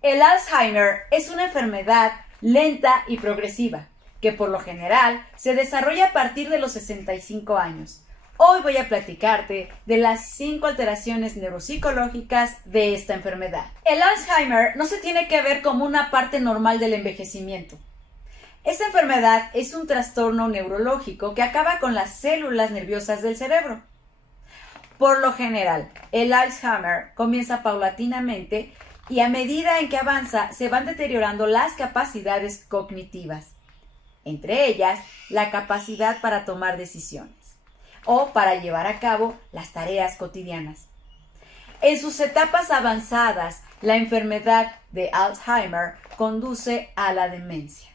El Alzheimer es una enfermedad lenta y progresiva, que por lo general se desarrolla a partir de los 65 años. Hoy voy a platicarte de las 5 alteraciones neuropsicológicas de esta enfermedad. El Alzheimer no se tiene que ver como una parte normal del envejecimiento. Esta enfermedad es un trastorno neurológico que acaba con las células nerviosas del cerebro. Por lo general, el Alzheimer comienza paulatinamente y a medida en que avanza se van deteriorando las capacidades cognitivas, entre ellas la capacidad para tomar decisiones o para llevar a cabo las tareas cotidianas. En sus etapas avanzadas, la enfermedad de Alzheimer conduce a la demencia.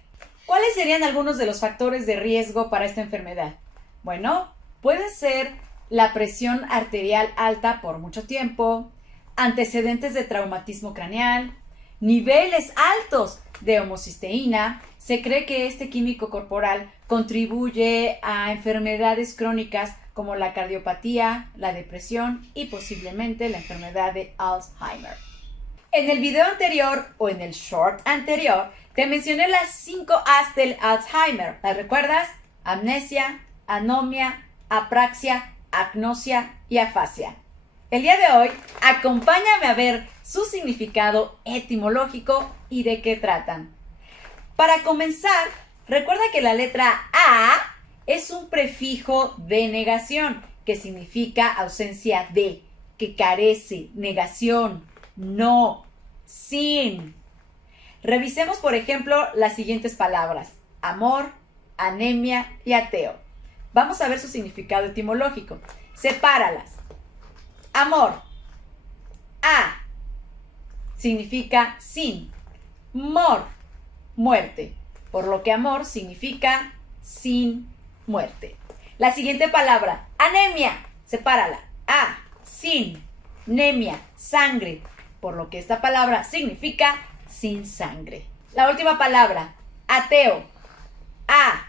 ¿Cuáles serían algunos de los factores de riesgo para esta enfermedad? Bueno, puede ser la presión arterial alta por mucho tiempo, antecedentes de traumatismo craneal, niveles altos de homocisteína. Se cree que este químico corporal contribuye a enfermedades crónicas como la cardiopatía, la depresión y posiblemente la enfermedad de Alzheimer. En el video anterior o en el short anterior te mencioné las 5 A's del Alzheimer. ¿Las recuerdas? Amnesia, anomia, apraxia, agnosia y afasia. El día de hoy, acompáñame a ver su significado etimológico y de qué tratan. Para comenzar, recuerda que la letra A es un prefijo de negación, que significa ausencia de, que carece, negación, no, sin. Revisemos, por ejemplo, las siguientes palabras: amor, anemia y ateo. Vamos a ver su significado etimológico. Sepáralas. Amor. A significa sin. Mor, muerte. Por lo que amor significa sin muerte. La siguiente palabra, anemia. Sepárala. A, sin. Nemia, sangre. Por lo que esta palabra significa sin sangre. La última palabra, ateo. A,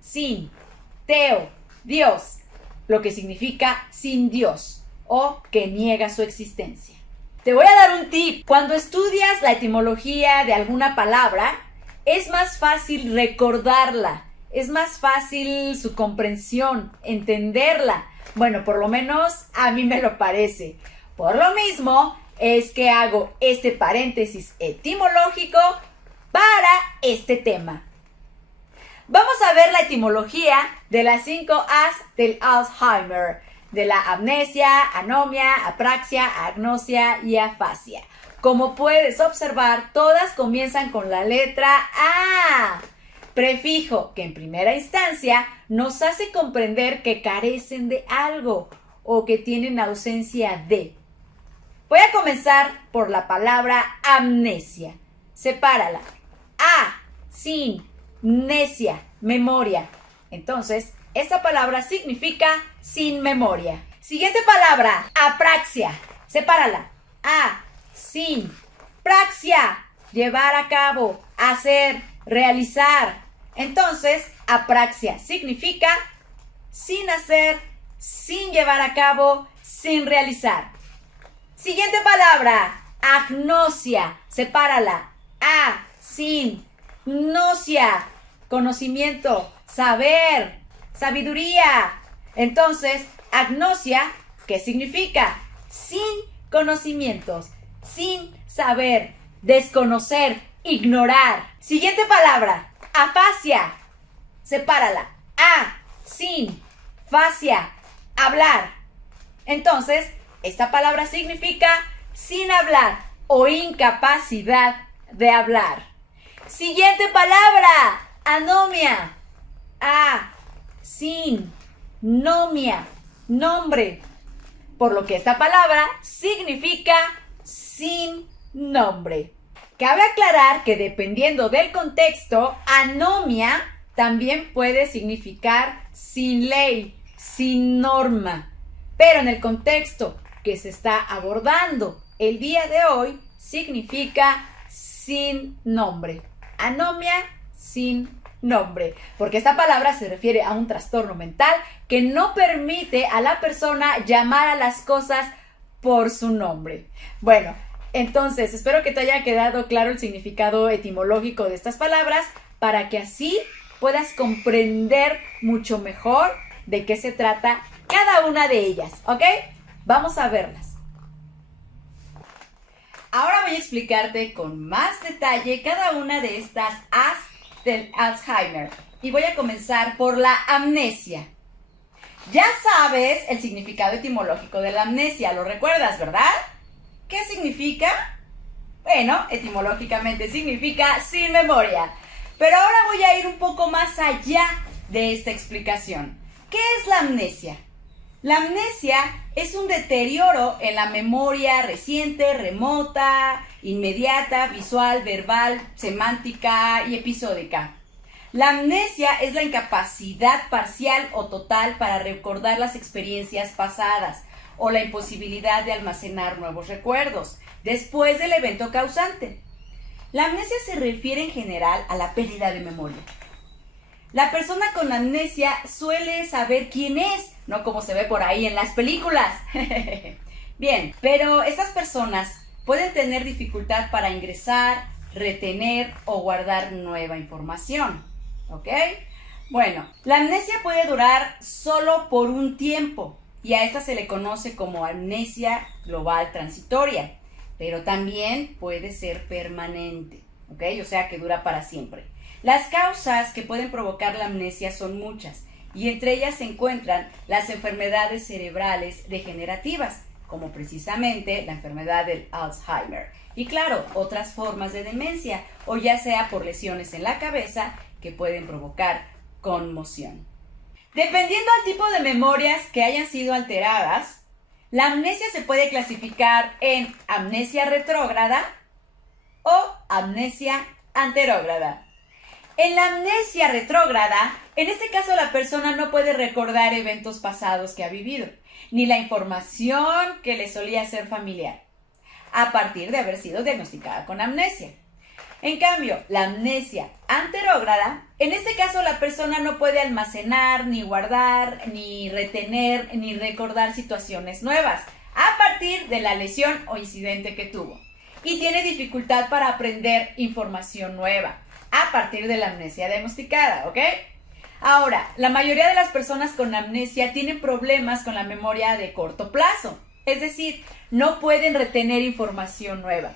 sin. Teo, Dios. Lo que significa sin Dios o que niega su existencia. Te voy a dar un tip. Cuando estudias la etimología de alguna palabra, es más fácil recordarla, es más fácil su comprensión, entenderla. Bueno, por lo menos a mí me lo parece. Por lo mismo es que hago este paréntesis etimológico para este tema. Vamos a ver la etimología de las 5 A's del Alzheimer, de la amnesia, anomia, apraxia, agnosia y afasia. Como puedes observar, todas comienzan con la letra A, prefijo que en primera instancia nos hace comprender que carecen de algo o que tienen ausencia de. Voy a comenzar por la palabra amnesia. Sepárala. A, sin, necia, memoria. Entonces, esta palabra significa sin memoria. Siguiente palabra, apraxia. Sepárala. A, sin. Praxia, llevar a cabo, hacer, realizar. Entonces, apraxia significa sin hacer, sin llevar a cabo, sin realizar. Siguiente palabra, agnosia. Sepárala. A, sin. Gnosia, conocimiento, saber, sabiduría. Entonces, agnosia, ¿qué significa? Sin conocimientos, sin saber, desconocer, ignorar. Siguiente palabra, afasia. Sepárala. A, sin, fasia, hablar. Entonces, esta palabra significa sin hablar o incapacidad de hablar. Siguiente palabra, anomia. A, sin, nomia, nombre. Por lo que esta palabra significa sin nombre. Cabe aclarar que dependiendo del contexto, anomia también puede significar sin ley, sin norma. Pero en el contexto que se está abordando el día de hoy, significa sin nombre. Anomia, sin nombre, porque esta palabra se refiere a un trastorno mental que no permite a la persona llamar a las cosas por su nombre. Bueno, Entonces, espero que te haya quedado claro el significado etimológico de estas palabras para que así puedas comprender mucho mejor de qué se trata cada una de ellas, ¿ok? Vamos a verlas. Ahora voy a explicarte con más detalle cada una de estas As del Alzheimer y voy a comenzar por la amnesia. Ya sabes el significado etimológico de la amnesia, ¿lo recuerdas, verdad? ¿Qué significa? Bueno, etimológicamente significa sin memoria. Pero ahora voy a ir un poco más allá de esta explicación. ¿Qué es la amnesia? La amnesia es un deterioro en la memoria reciente, remota, inmediata, visual, verbal, semántica y episódica. La amnesia es la incapacidad parcial o total para recordar las experiencias pasadas o la imposibilidad de almacenar nuevos recuerdos después del evento causante. La amnesia se refiere en general a la pérdida de memoria. La persona con amnesia suele saber quién es, no como se ve por ahí en las películas. Bien, pero estas personas pueden tener dificultad para ingresar, retener o guardar nueva información. ¿Ok? Bueno, la amnesia puede durar solo por un tiempo y a esta se le conoce como amnesia global transitoria, pero también puede ser permanente, ¿ok? O sea que dura para siempre. Las causas que pueden provocar la amnesia son muchas y entre ellas se encuentran las enfermedades cerebrales degenerativas, como precisamente la enfermedad del Alzheimer. Y claro, otras formas de demencia, o ya sea por lesiones en la cabeza que pueden provocar conmoción. Dependiendo al tipo de memorias que hayan sido alteradas, la amnesia se puede clasificar en amnesia retrógrada o amnesia anterógrada. En la amnesia retrógrada, en este caso la persona no puede recordar eventos pasados que ha vivido, ni la información que le solía ser familiar, a partir de haber sido diagnosticada con amnesia. En cambio, la amnesia anterógrada, en este caso la persona no puede almacenar, ni guardar, ni retener, ni recordar situaciones nuevas, a partir de la lesión o incidente que tuvo, y tiene dificultad para aprender información nueva, a partir de la amnesia diagnosticada, ¿ok? Ahora, la mayoría de las personas con amnesia tienen problemas con la memoria de corto plazo, es decir, no pueden retener información nueva.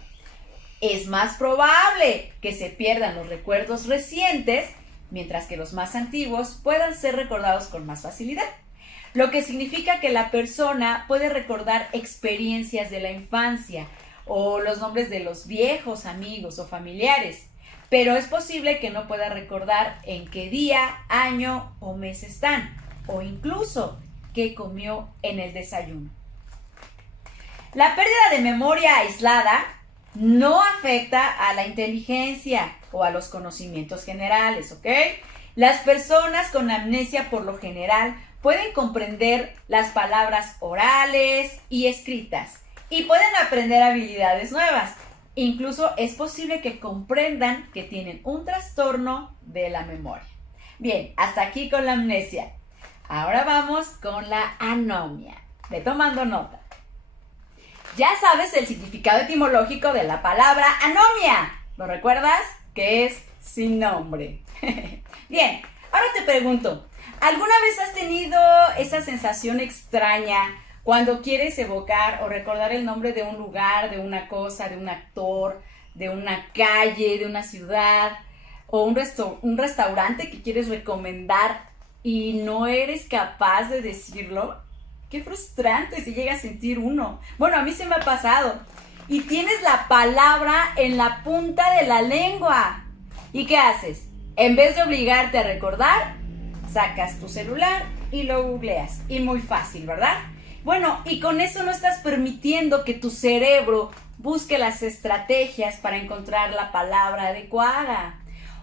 Es más probable que se pierdan los recuerdos recientes, mientras que los más antiguos puedan ser recordados con más facilidad, lo que significa que la persona puede recordar experiencias de la infancia o los nombres de los viejos amigos o familiares, pero es posible que no pueda recordar en qué día, año o mes están, o incluso qué comió en el desayuno. La pérdida de memoria aislada no afecta a la inteligencia o a los conocimientos generales, ¿ok? Las personas con amnesia por lo general pueden comprender las palabras orales y escritas y pueden aprender habilidades nuevas. Incluso es posible que comprendan que tienen un trastorno de la memoria. Bien, hasta aquí con la amnesia. Ahora vamos con la anomia. Ve tomando nota. Ya sabes el significado etimológico de la palabra anomia. ¿Lo recuerdas? Que es sin nombre. Bien, ahora te pregunto, ¿alguna vez has tenido esa sensación extraña cuando quieres evocar o recordar el nombre de un lugar, de una cosa, de un actor, de una calle, de una ciudad o un restaurante que quieres recomendar y no eres capaz de decirlo? Qué frustrante se llega a sentir uno. Bueno, a mí se me ha pasado. Y tienes la palabra en la punta de la lengua. ¿Y qué haces? En vez de obligarte a recordar, sacas tu celular y lo googleas. Y muy fácil, ¿verdad? Bueno, y con eso no estás permitiendo que tu cerebro busque las estrategias para encontrar la palabra adecuada.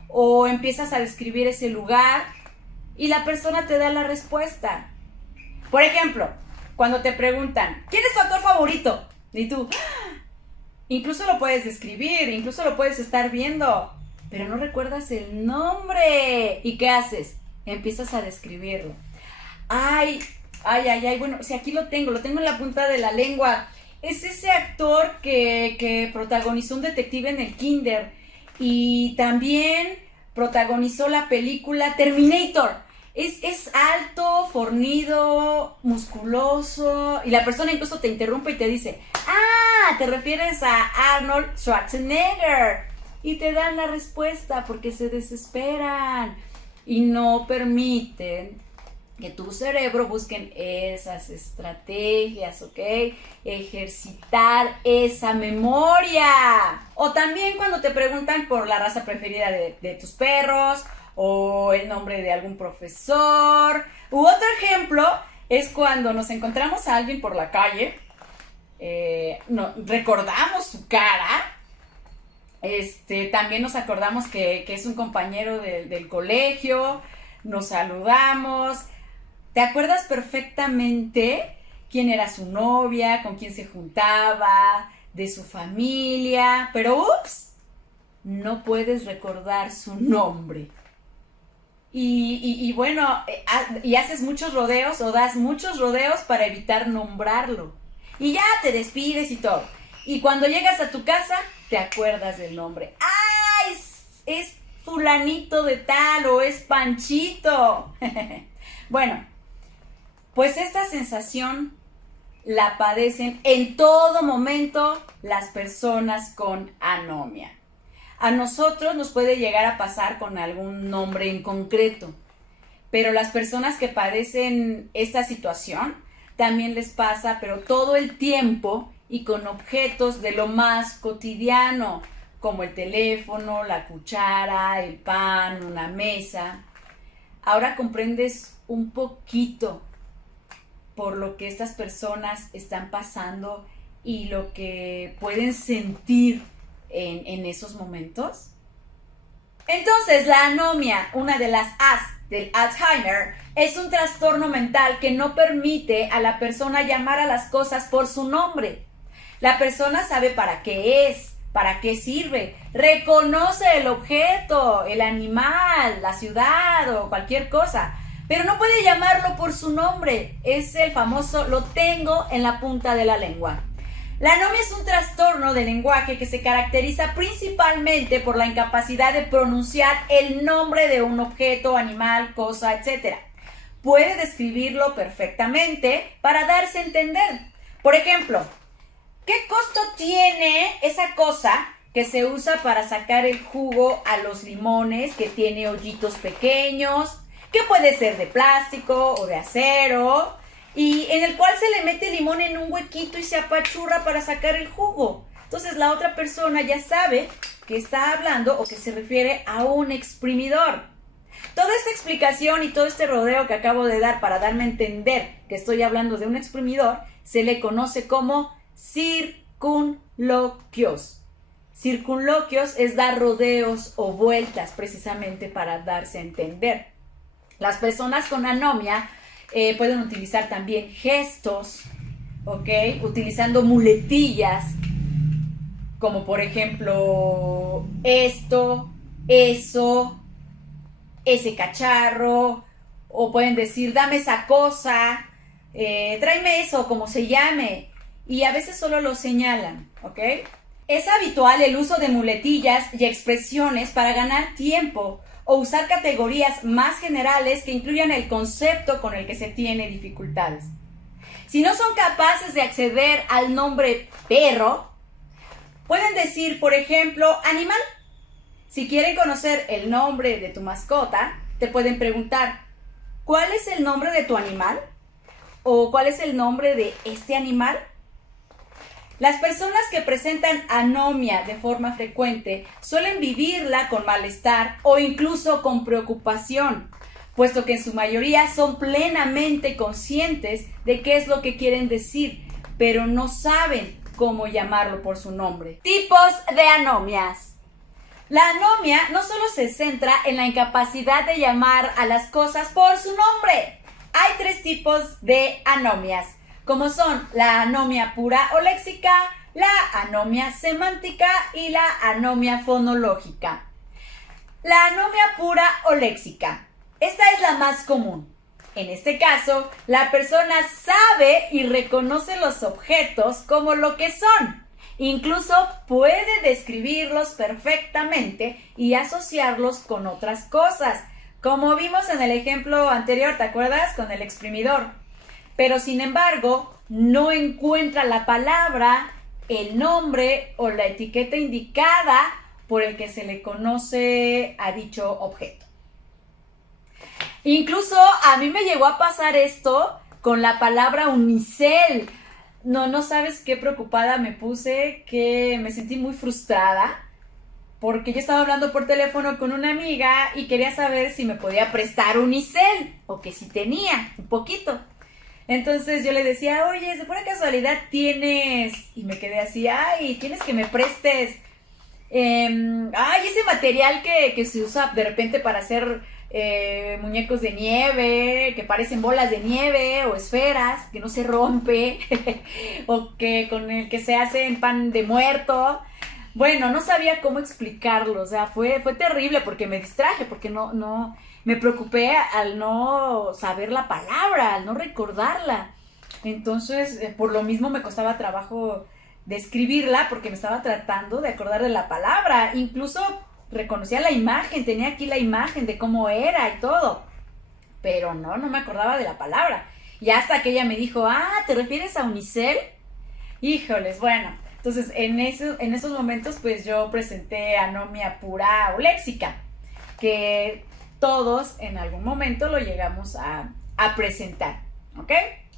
O empiezas a describir ese lugar y la persona te da la respuesta. Por ejemplo, cuando te preguntan, ¿quién es tu actor favorito? Y tú, incluso lo puedes describir, incluso lo puedes estar viendo, pero no recuerdas el nombre. ¿Y qué haces? Empiezas a describirlo. Ay, bueno, si aquí lo tengo en la punta de la lengua. es ese actor que protagonizó un detective en el kinder y también protagonizó la película Terminator. Es alto, fornido, musculoso y la persona incluso te interrumpe y te dice, ah, te refieres a Arnold Schwarzenegger. Y te dan la respuesta porque se desesperan y no permiten que tu cerebro busquen esas estrategias, ¿ok? Ejercitar esa memoria. O también cuando te preguntan por la raza preferida de tus perros o el nombre de algún profesor. U otro ejemplo es cuando nos encontramos a alguien por la calle, recordamos su cara, también nos acordamos que es un compañero del colegio, nos saludamos. ¿Te acuerdas perfectamente quién era su novia, con quién se juntaba, de su familia? Pero ups, no puedes recordar su nombre. Y bueno, y haces muchos rodeos o das muchos rodeos para evitar nombrarlo. Y ya te despides y todo. Y cuando llegas a tu casa, te acuerdas del nombre. ¡Ah! Es fulanito de tal o es Panchito. Bueno, pues esta sensación la padecen en todo momento las personas con anomia. A nosotros nos puede llegar a pasar con algún nombre en concreto, pero las personas que padecen esta situación también les pasa, pero todo el tiempo y con objetos de lo más cotidiano, como el teléfono, la cuchara, el pan, una mesa. Ahora comprendes un poquito por lo que estas personas están pasando y lo que pueden sentir en esos momentos. Entonces, la anomia, una de las A's del Alzheimer, es un trastorno mental que no permite a la persona llamar a las cosas por su nombre. La persona sabe para qué es, para qué sirve, reconoce el objeto, el animal, la ciudad o cualquier cosa, pero no puede llamarlo por su nombre. Es el famoso lo tengo en la punta de la lengua. La anomia es un trastorno del lenguaje que se caracteriza principalmente por la incapacidad de pronunciar el nombre de un objeto, animal, cosa, etc. Puede describirlo perfectamente para darse a entender. Por ejemplo, ¿qué costo tiene esa cosa que se usa para sacar el jugo a los limones, que tiene hoyitos pequeños, que puede ser de plástico o de acero, y en el cual se le mete limón en un huequito y se apachurra para sacar el jugo? Entonces la otra persona ya sabe que está hablando o que se refiere a un exprimidor. Toda esta explicación y todo este rodeo que acabo de dar para darme a entender que estoy hablando de un exprimidor se le conoce como circunloquios. Circunloquios es dar rodeos o vueltas precisamente para darse a entender. Las personas con anomia pueden utilizar también gestos, ¿ok? Utilizando muletillas, como por ejemplo esto, eso, ese cacharro, o pueden decir dame esa cosa, tráeme eso, como se llame, y a veces solo lo señalan, ¿ok? Es habitual el uso de muletillas y expresiones para ganar tiempo o usar categorías más generales que incluyan el concepto con el que se tiene dificultades. Si no son capaces de acceder al nombre perro, pueden decir, por ejemplo, animal. Si quieren conocer el nombre de tu mascota, te pueden preguntar, ¿cuál es el nombre de tu animal? ¿O cuál es el nombre de este animal? Las personas que presentan anomia de forma frecuente suelen vivirla con malestar o incluso con preocupación, puesto que en su mayoría son plenamente conscientes de qué es lo que quieren decir, pero no saben cómo llamarlo por su nombre. Tipos de anomias. La anomia no solo se centra en la incapacidad de llamar a las cosas por su nombre. Hay 3 tipos de anomias, como son la anomia pura o léxica, la anomia semántica y la anomia fonológica. La anomia pura o léxica. Esta es la más común. En este caso, la persona sabe y reconoce los objetos como lo que son. Incluso puede describirlos perfectamente y asociarlos con otras cosas, como vimos en el ejemplo anterior, ¿te acuerdas? Con el exprimidor. Pero sin embargo, no encuentra la palabra, el nombre o la etiqueta indicada por el que se le conoce a dicho objeto. Incluso a mí me llegó a pasar esto con la palabra unicel. No sabes qué preocupada me puse, que me sentí muy frustrada porque yo estaba hablando por teléfono con una amiga y quería saber si me podía prestar unicel o que si tenía un poquito. Entonces yo le decía, oye, ¿de pura casualidad tienes? Y me quedé así, ay, tienes que me prestes, ese material que se usa de repente para hacer muñecos de nieve, que parecen bolas de nieve o esferas, que no se rompe, o que con el que se hace en pan de muerto. Bueno, no sabía cómo explicarlo, o sea, fue terrible porque me distraje, porque no me preocupé al no saber la palabra, al no recordarla. Entonces, por lo mismo me costaba trabajo describirla porque me estaba tratando de acordar de la palabra. Incluso reconocía la imagen, tenía aquí la imagen de cómo era y todo, pero no me acordaba de la palabra. Y hasta que ella me dijo, ¿te refieres a unicel? Híjoles, bueno, entonces en esos momentos pues yo presenté anomia pura o léxica, que todos en algún momento lo llegamos a presentar, ¿ok?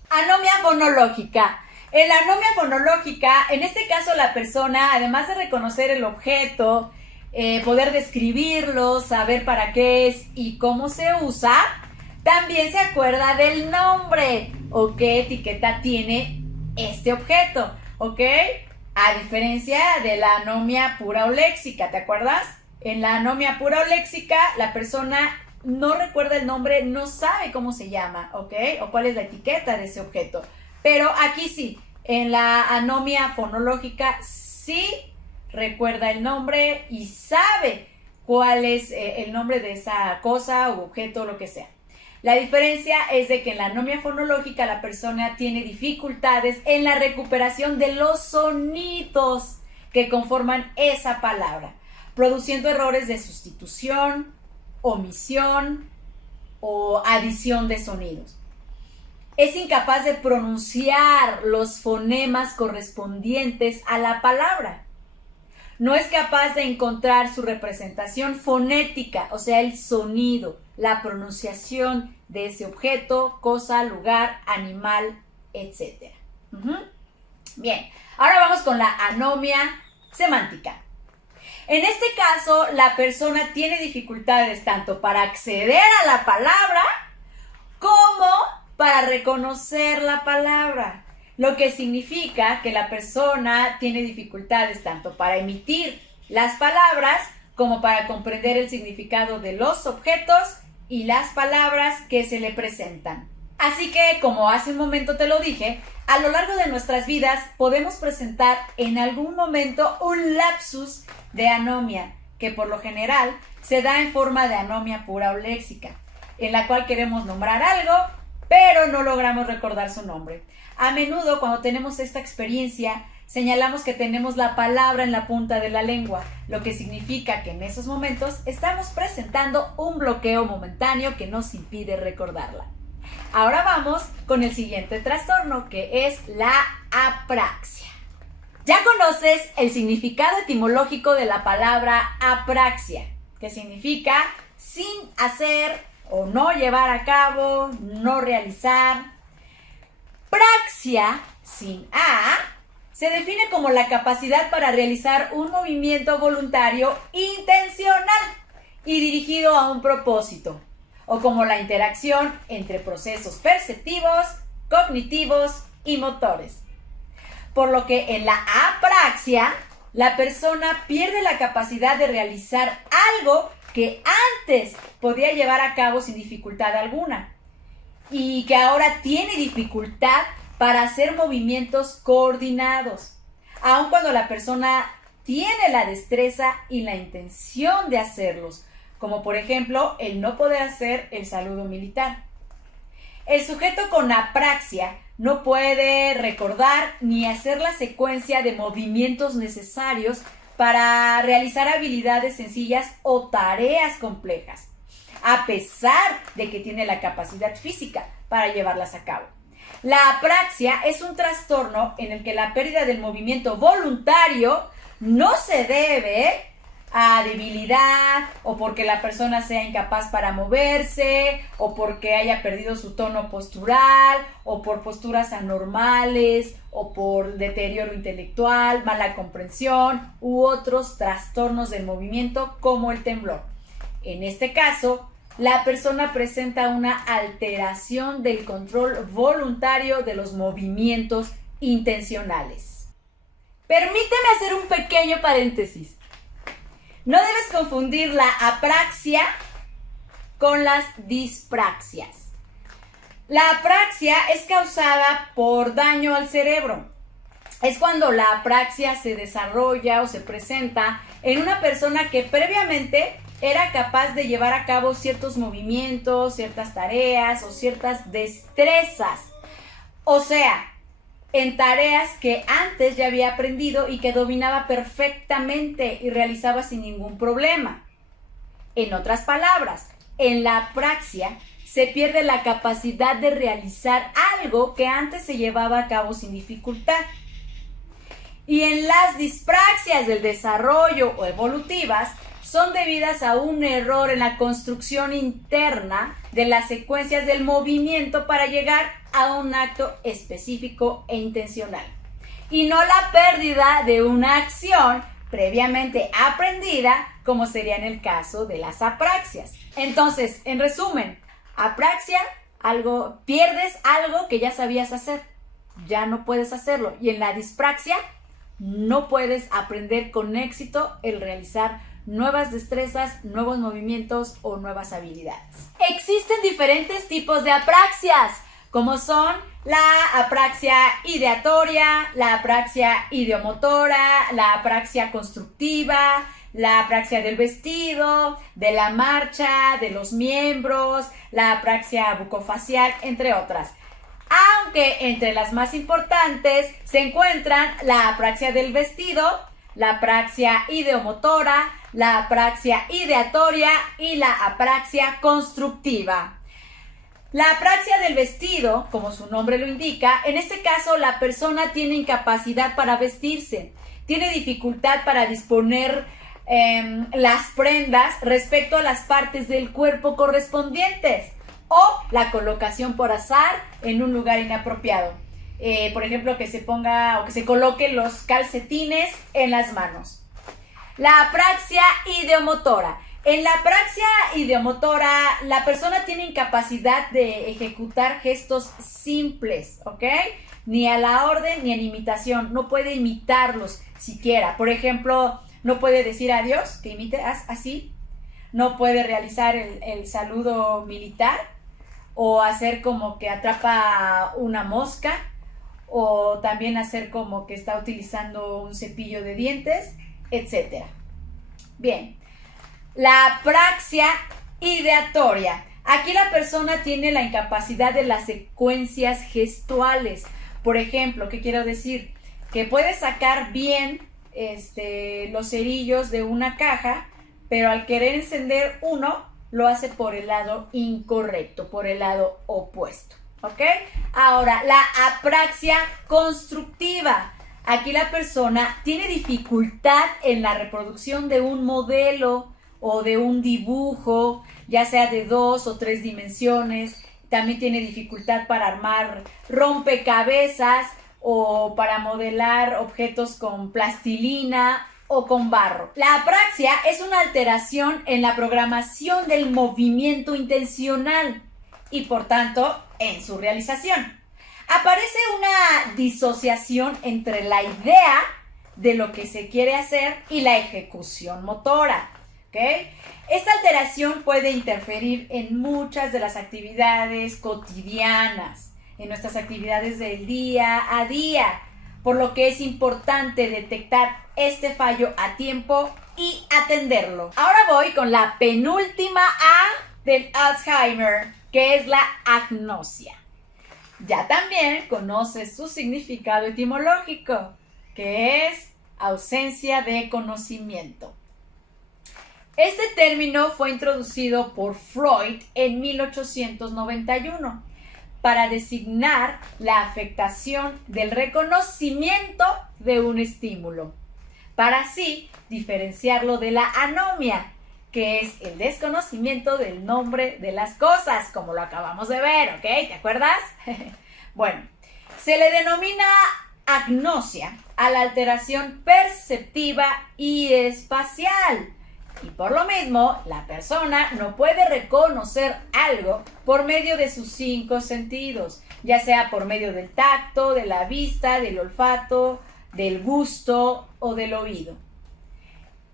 Anomia fonológica. En la anomia fonológica, en este caso la persona, además de reconocer el objeto, poder describirlo, saber para qué es y cómo se usa, también se acuerda del nombre o qué etiqueta tiene este objeto, ¿ok? A diferencia de la anomia pura o léxica, ¿te acuerdas? En la anomia pura o léxica, la persona no recuerda el nombre, no sabe cómo se llama, ¿ok? O cuál es la etiqueta de ese objeto. Pero aquí sí, en la anomia fonológica sí recuerda el nombre y sabe cuál es el nombre de esa cosa o objeto o lo que sea. La diferencia es de que en la anomia fonológica la persona tiene dificultades en la recuperación de los sonidos que conforman esa palabra, produciendo errores de sustitución, omisión o adición de sonidos. Es incapaz de pronunciar los fonemas correspondientes a la palabra. No es capaz de encontrar su representación fonética, o sea, el sonido, la pronunciación de ese objeto, cosa, lugar, animal, etc. Bien, ahora vamos con la anomia semántica. En este caso, la persona tiene dificultades tanto para acceder a la palabra como para reconocer la palabra, lo que significa que la persona tiene dificultades tanto para emitir las palabras como para comprender el significado de los objetos y las palabras que se le presentan. Así que, como hace un momento te lo dije, a lo largo de nuestras vidas podemos presentar en algún momento un lapsus de anomia, que por lo general se da en forma de anomia pura o léxica, en la cual queremos nombrar algo, pero no logramos recordar su nombre. A menudo, cuando tenemos esta experiencia, señalamos que tenemos la palabra en la punta de la lengua, lo que significa que en esos momentos estamos presentando un bloqueo momentáneo que nos impide recordarla. Ahora vamos con el siguiente trastorno, que es la apraxia. Ya conoces el significado etimológico de la palabra apraxia, que significa sin hacer o no llevar a cabo, no realizar. Praxia, sin A, se define como la capacidad para realizar un movimiento voluntario intencional y dirigido a un propósito, o como la interacción entre procesos perceptivos, cognitivos y motores. Por lo que en la apraxia, la persona pierde la capacidad de realizar algo que antes podía llevar a cabo sin dificultad alguna y que ahora tiene dificultad para hacer movimientos coordinados, aun cuando la persona tiene la destreza y la intención de hacerlos, como por ejemplo el no poder hacer el saludo militar. El sujeto con apraxia no puede recordar ni hacer la secuencia de movimientos necesarios para realizar habilidades sencillas o tareas complejas, a pesar de que tiene la capacidad física para llevarlas a cabo. La apraxia es un trastorno en el que la pérdida del movimiento voluntario no se debe a debilidad o porque la persona sea incapaz para moverse o porque haya perdido su tono postural o por posturas anormales o por deterioro intelectual, mala comprensión u otros trastornos del movimiento como el temblor. En este caso, la persona presenta una alteración del control voluntario de los movimientos intencionales. Permíteme hacer un pequeño paréntesis. No debes confundir la apraxia con las dispraxias. La apraxia es causada por daño al cerebro. Es cuando la apraxia se desarrolla o se presenta en una persona que previamente era capaz de llevar a cabo ciertos movimientos, ciertas tareas o ciertas destrezas. O sea, en tareas que antes ya había aprendido y que dominaba perfectamente y realizaba sin ningún problema. En otras palabras, en la apraxia se pierde la capacidad de realizar algo que antes se llevaba a cabo sin dificultad. Y en las dispraxias del desarrollo o evolutivas son debidas a un error en la construcción interna de las secuencias del movimiento para llegar a un acto específico e intencional, y no la pérdida de una acción previamente aprendida, como sería en el caso de las apraxias. Entonces, en resumen, apraxia, pierdes algo que ya sabías hacer, ya no puedes hacerlo, y en la dispraxia no puedes aprender con éxito el realizar nuevas destrezas, nuevos movimientos o nuevas habilidades. Existen diferentes tipos de apraxias, como son la apraxia ideatoria, la apraxia ideomotora, la apraxia constructiva, la apraxia del vestido, de la marcha, de los miembros, la apraxia bucofacial, entre otras. Aunque entre las más importantes se encuentran la apraxia del vestido, la apraxia ideomotora, la apraxia ideatoria y la apraxia constructiva. La apraxia del vestido, como su nombre lo indica, en este caso la persona tiene incapacidad para vestirse, tiene dificultad para disponer las prendas respecto a las partes del cuerpo correspondientes o la colocación por azar en un lugar inapropiado. Por ejemplo, que se ponga o que se coloquen los calcetines en las manos. La apraxia ideomotora. En la apraxia ideomotora, la persona tiene incapacidad de ejecutar gestos simples, ¿ok? Ni a la orden ni en imitación. No puede imitarlos siquiera. Por ejemplo, no puede decir adiós, que imite así. No puede realizar el saludo militar o hacer como que atrapa una mosca o también hacer como que está utilizando un cepillo de dientes, etc. Bien. La apraxia ideatoria. Aquí la persona tiene la incapacidad de las secuencias gestuales. Por ejemplo, ¿qué quiero decir? Que puede sacar bien los cerillos de una caja, pero al querer encender uno, lo hace por el lado incorrecto, por el lado opuesto. ¿Ok? Ahora, la apraxia constructiva. Aquí la persona tiene dificultad en la reproducción de un modelo o de un dibujo, ya sea de 2 o 3 dimensiones. También tiene dificultad para armar rompecabezas o para modelar objetos con plastilina o con barro. La apraxia es una alteración en la programación del movimiento intencional y por tanto en su realización. Aparece una disociación entre la idea de lo que se quiere hacer y la ejecución motora. ¿Okay? Esta alteración puede interferir en muchas de las actividades cotidianas, en nuestras actividades del día a día, por lo que es importante detectar este fallo a tiempo y atenderlo. Ahora voy con la penúltima A del Alzheimer, que que es la agnosia. Ya también conoces su significado etimológico, que es ausencia de conocimiento. Este término fue introducido por Freud en 1891 para designar la afectación del reconocimiento de un estímulo, para así diferenciarlo de la anomia, que es el desconocimiento del nombre de las cosas, como lo acabamos de ver, ¿ok? ¿Te acuerdas? Bueno, se le denomina agnosia a la alteración perceptiva y espacial. Y por lo mismo, la persona no puede reconocer algo por medio de sus 5 sentidos, ya sea por medio del tacto, de la vista, del olfato, del gusto o del oído.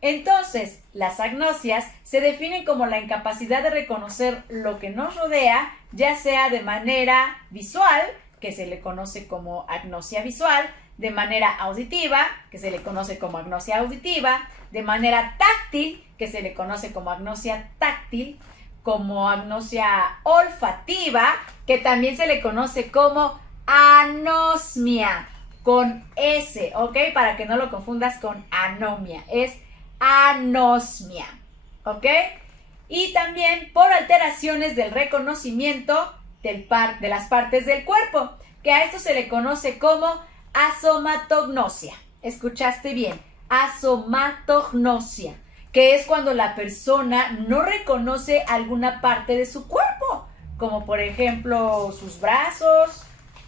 Entonces, las agnosias se definen como la incapacidad de reconocer lo que nos rodea, ya sea de manera visual, que se le conoce como agnosia visual, de manera auditiva, que se le conoce como agnosia auditiva, de manera táctil, que se le conoce como agnosia táctil, como agnosia olfativa, que también se le conoce como anosmia, con S, ¿ok? Para que no lo confundas con anomia, es anosmia, ¿ok? Y también por alteraciones del reconocimiento de las partes del cuerpo, que a esto se le conoce como asomatognosia. ¿Escuchaste bien? Asomatognosia, que es cuando la persona no reconoce alguna parte de su cuerpo, como por ejemplo sus brazos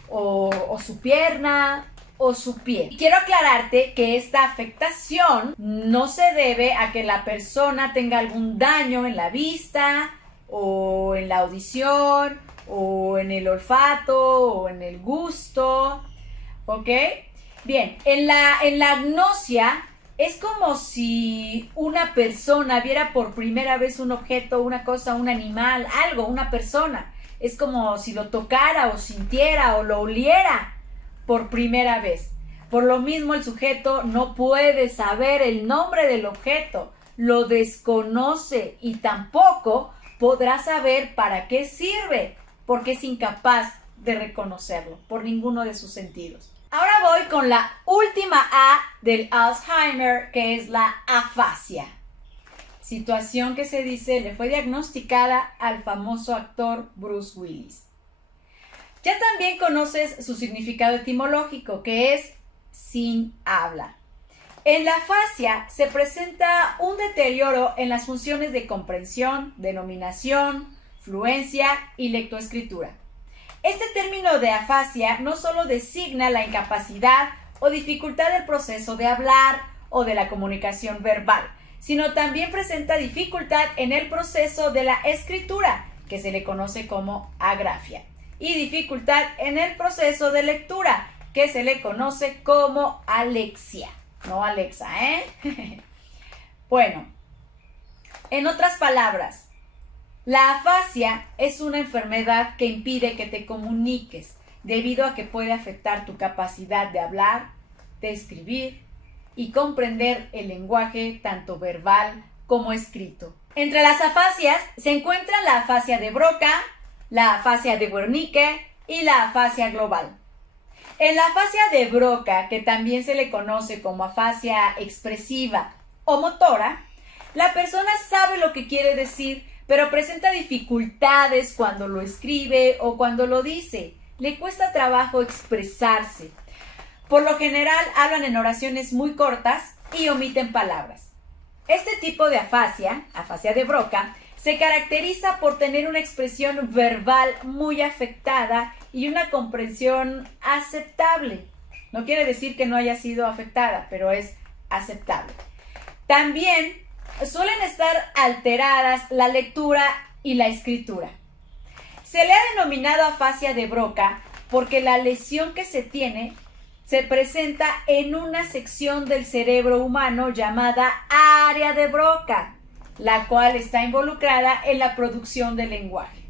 o su pierna o su pie. Y quiero aclararte que esta afectación no se debe a que la persona tenga algún daño en la vista o en la audición o en el olfato o en el gusto, ¿ok? Bien, en la agnosia es como si una persona viera por primera vez un objeto, una cosa, un animal, algo, una persona. Es como si lo tocara o sintiera o lo oliera por primera vez. Por lo mismo, el sujeto no puede saber el nombre del objeto, lo desconoce y tampoco podrá saber para qué sirve, porque es incapaz de reconocerlo por ninguno de sus sentidos. Ahora voy con la última A del Alzheimer, que es la afasia. Situación que se dice le fue diagnosticada al famoso actor Bruce Willis. Ya también conoces su significado etimológico, que es sin habla. En la afasia se presenta un deterioro en las funciones de comprensión, denominación, fluencia y lectoescritura. Este término de afasia no solo designa la incapacidad o dificultad del proceso de hablar o de la comunicación verbal, sino también presenta dificultad en el proceso de la escritura, que se le conoce como agrafia, y dificultad en el proceso de lectura, que se le conoce como alexia. No Alexa, ¿eh? Bueno, en otras palabras, la afasia es una enfermedad que impide que te comuniques, debido a que puede afectar tu capacidad de hablar, de escribir y comprender el lenguaje tanto verbal como escrito. Entre las afasias se encuentran la afasia de Broca, la afasia de Wernicke y la afasia global. En la afasia de Broca, que también se le conoce como afasia expresiva o motora, la persona sabe lo que quiere decir, pero presenta dificultades cuando lo escribe o cuando lo dice. Le cuesta trabajo expresarse. Por lo general hablan en oraciones muy cortas y omiten palabras. Este tipo de afasia de Broca, se caracteriza por tener una expresión verbal muy afectada y una comprensión aceptable. No quiere decir que no haya sido afectada, pero es aceptable. También suelen estar alteradas la lectura y la escritura. Se le ha denominado afasia de Broca porque la lesión que se tiene se presenta en una sección del cerebro humano llamada área de Broca, la cual está involucrada en la producción del lenguaje.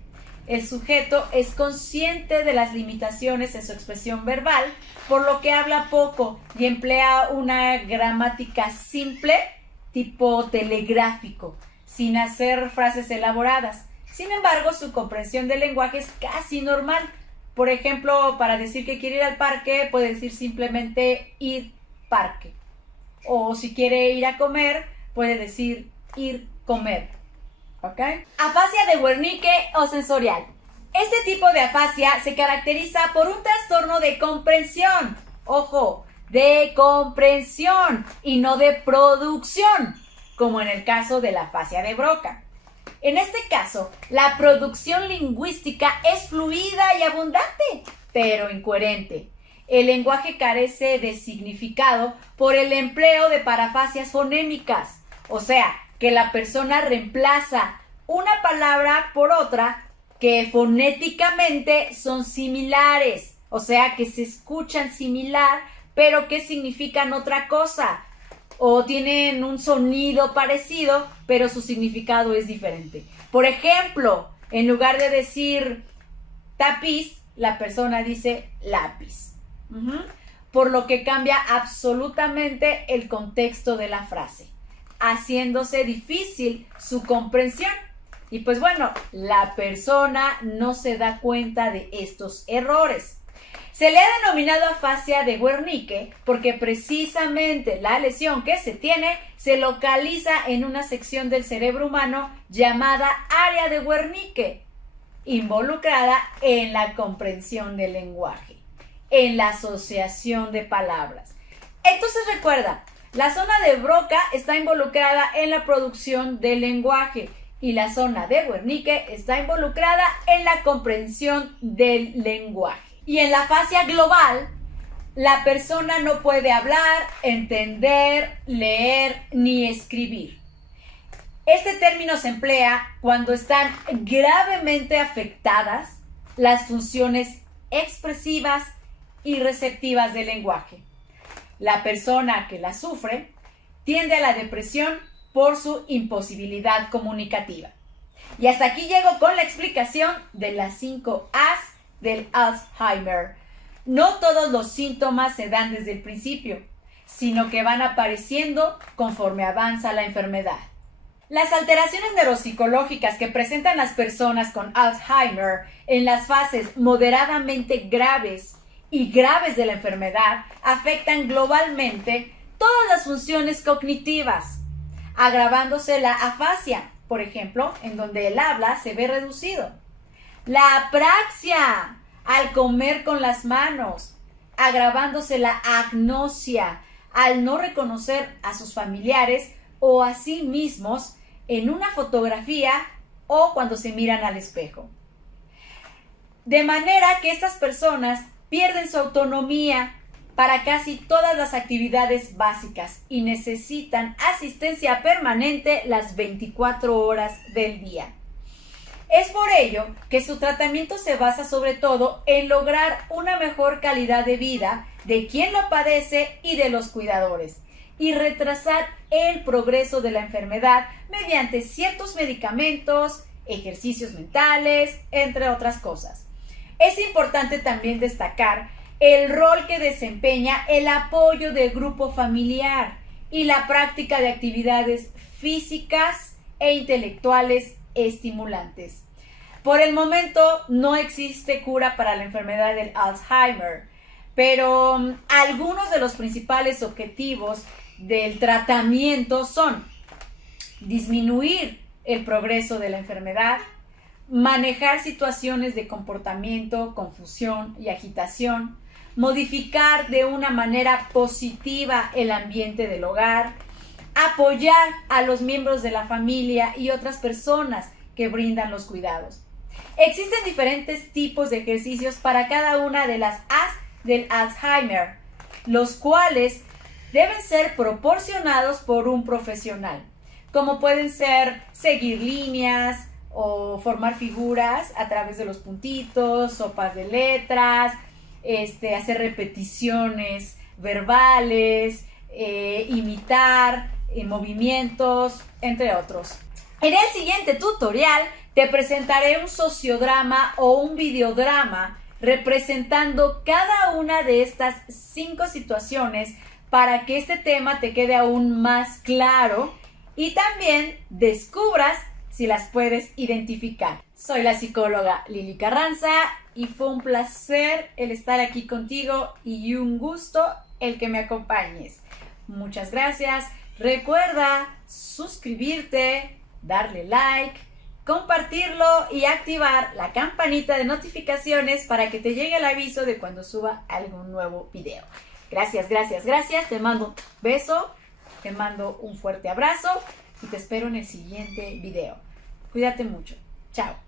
El sujeto es consciente de las limitaciones en su expresión verbal, por lo que habla poco y emplea una gramática simple, tipo telegráfico, sin hacer frases elaboradas. Sin embargo, su comprensión del lenguaje es casi normal. Por ejemplo, para decir que quiere ir al parque, puede decir simplemente ir parque. O si quiere ir a comer, puede decir ir comer. ¿Ok? Afasia de Wernicke o sensorial. Este tipo de afasia se caracteriza por un trastorno de comprensión. Ojo, de comprensión y no de producción, como en el caso de la afasia de Broca. En este caso, la producción lingüística es fluida y abundante, pero incoherente. El lenguaje carece de significado por el empleo de parafasias fonémicas, o sea, que la persona reemplaza una palabra por otra que fonéticamente son similares, o sea, que se escuchan similar, pero que significan otra cosa, o tienen un sonido parecido, pero su significado es diferente. Por ejemplo, en lugar de decir tapiz, la persona dice lápiz. Por lo que cambia absolutamente el contexto de la frase, haciéndose difícil su comprensión. Y pues bueno, la persona no se da cuenta de estos errores. Se le ha denominado afasia de Wernicke porque precisamente la lesión que se tiene se localiza en una sección del cerebro humano llamada área de Wernicke, involucrada en la comprensión del lenguaje, en la asociación de palabras. Entonces recuerda, la zona de Broca está involucrada en la producción del lenguaje y la zona de Wernicke está involucrada en la comprensión del lenguaje. Y en la afasia global, la persona no puede hablar, entender, leer ni escribir. Este término se emplea cuando están gravemente afectadas las funciones expresivas y receptivas del lenguaje. La persona que la sufre tiende a la depresión por su imposibilidad comunicativa. Y hasta aquí llego con la explicación de las 5 A's del Alzheimer. No todos los síntomas se dan desde el principio, sino que van apareciendo conforme avanza la enfermedad. Las alteraciones neuropsicológicas que presentan las personas con Alzheimer en las fases moderadamente graves y graves de la enfermedad afectan globalmente todas las funciones cognitivas, agravándose la afasia, por ejemplo, en donde el habla se ve reducido. La apraxia, al comer con las manos, agravándose la agnosia, al no reconocer a sus familiares o a sí mismos en una fotografía o cuando se miran al espejo. De manera que estas personas pierden su autonomía para casi todas las actividades básicas y necesitan asistencia permanente las 24 horas del día. Es por ello que su tratamiento se basa sobre todo en lograr una mejor calidad de vida de quien lo padece y de los cuidadores, y retrasar el progreso de la enfermedad mediante ciertos medicamentos, ejercicios mentales, entre otras cosas. Es importante también destacar el rol que desempeña el apoyo del grupo familiar y la práctica de actividades físicas e intelectuales estimulantes. Por el momento no existe cura para la enfermedad del Alzheimer, pero algunos de los principales objetivos del tratamiento son disminuir el progreso de la enfermedad, manejar situaciones de comportamiento, confusión y agitación, modificar de una manera positiva el ambiente del hogar, apoyar a los miembros de la familia y otras personas que brindan los cuidados. Existen diferentes tipos de ejercicios para cada una de las A's del Alzheimer, los cuales deben ser proporcionados por un profesional, como pueden ser seguir líneas o formar figuras a través de los puntitos, sopas de letras, hacer repeticiones verbales, imitar movimientos, entre otros. En el siguiente tutorial te presentaré un sociodrama o un videodrama representando cada una de estas 5 situaciones para que este tema te quede aún más claro y también descubras si las puedes identificar. Soy la psicóloga Lili Carranza y fue un placer el estar aquí contigo y un gusto el que me acompañes. Muchas gracias. Recuerda suscribirte, darle like, compartirlo y activar la campanita de notificaciones para que te llegue el aviso de cuando suba algún nuevo video. Gracias, gracias, gracias. Te mando un beso, te mando un fuerte abrazo y te espero en el siguiente video. Cuídate mucho. Chao.